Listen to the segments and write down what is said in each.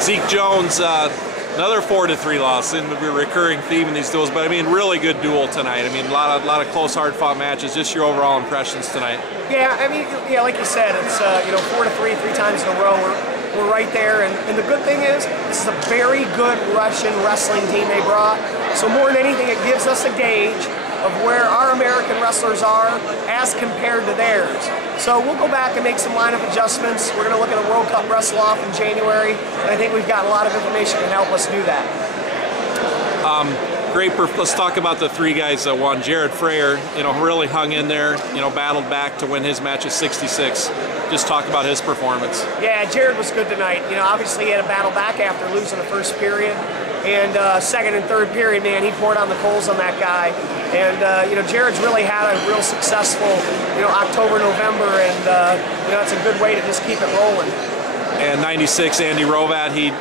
Zeke Jones, another 4-3 loss. Seems to be a recurring theme in these duels, but I mean, really good duel tonight. I mean, a lot of close, hard-fought matches. Just your overall impressions tonight. Yeah, I mean, yeah, like you said, it's 4-3, 3 times in a row. We're right there, and the good thing is, this is a very good Russian wrestling team they brought. So more than anything, it gives us a gauge of where our American wrestlers are as compared to theirs. So we'll go back and make some lineup adjustments. We're going to look at a World Cup wrestle-off in January, and I think we've got a lot of information to help us do that. Let's talk about the three guys that won. Jared Freyer, really hung in there, battled back to win his match at 66. Just talk about his performance. Yeah, Jared was good tonight. Obviously he had a battle back after losing the first period. And second and third period, man, he poured on the coals on that guy. And, Jared's really had a real successful, October, November, and, that's a good way to just keep it rolling. And 96, Andy Rovat, he,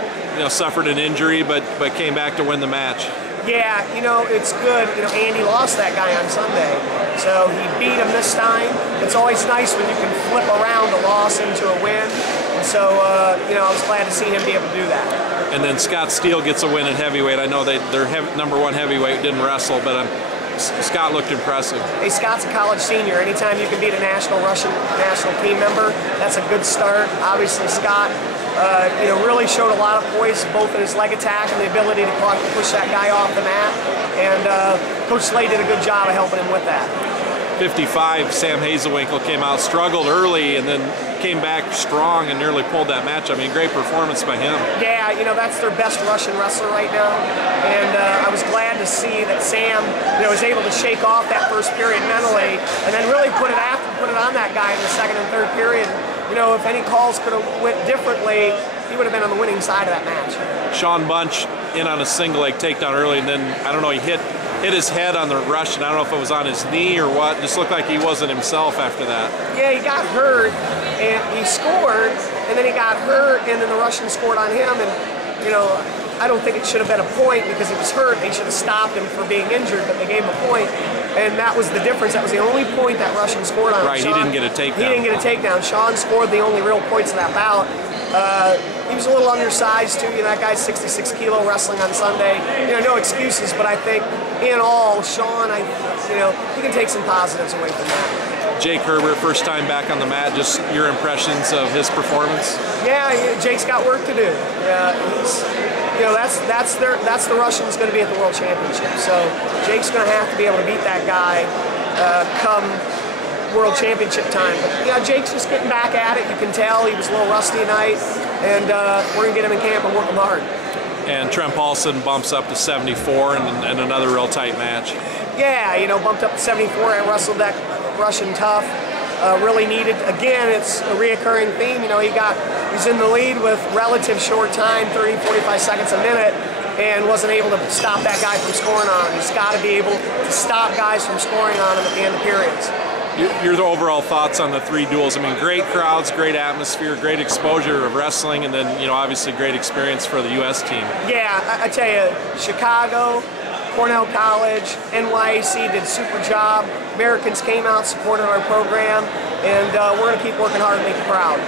suffered an injury, but came back to win the match. Yeah, it's good. Andy lost that guy on Sunday, so he beat him this time. It's always nice when you can flip around a loss into a win. And so, I was glad to see him be able to do that. And then Scott Steele gets a win at heavyweight. I know their #1 heavyweight didn't wrestle, but Scott looked impressive. Hey, Scott's a college senior. Anytime you can beat a Russian national team member, that's a good start. Obviously, Scott, really showed a lot of poise, both in his leg attack and the ability to push that guy off the mat. And Coach Slade did a good job of helping him with that. 55, Sam Hazelwinkle came out, struggled early, and then came back strong and nearly pulled that match. I mean, great performance by him. Yeah, that's their best Russian wrestler right now. And I was glad to see that Sam, was able to shake off that first period mentally, and then really put it on that guy in the second and third period. If any calls could have went differently, he would have been on the winning side of that match. Sean Bunch in on a single leg takedown early, and then, I don't know, he hit his head on the rush, and I don't know if it was on his knee or what. Just looked like he wasn't himself after that. Yeah, he got hurt, and he scored, and then he got hurt, and then the Russian scored on him, and, I don't think it should have been a point because he was hurt. They should have stopped him for being injured, but they gave him a point, and that was the difference. That was the only point that Russian scored on. Right, Sean, he didn't get a takedown. He didn't get a takedown. Sean scored the only real points in that bout. He was a little undersized too. That guy's 66 kilo wrestling on Sunday. No excuses, but I think in all, Sean, he can take some positives away from that. Jake Herbert, first time back on the mat. Just your impressions of his performance? Yeah, Jake's got work to do. That's the Russians going to be at the World Championship. So Jake's going to have to be able to beat that guy come World Championship time. But Jake's just getting back at it. You can tell he was a little rusty tonight, and we're going to get him in camp and work him hard. And Trent Paulson bumps up to 74 and another real tight match. Yeah, bumped up to 74 and wrestled that Russian tough. Really needed. Again, it's a reoccurring theme. He's in the lead with relative short time, 30, 45 seconds a minute, and wasn't able to stop that guy from scoring on him. He's got to be able to stop guys from scoring on him at the end of periods. Your overall thoughts on the three duels? I mean, great crowds, great atmosphere, great exposure of wrestling, and then, obviously great experience for the U.S. team. Yeah, I tell you, Chicago, Cornell College, NYAC did a super job. Americans came out, supported our program, and we're going to keep working hard and make you proud.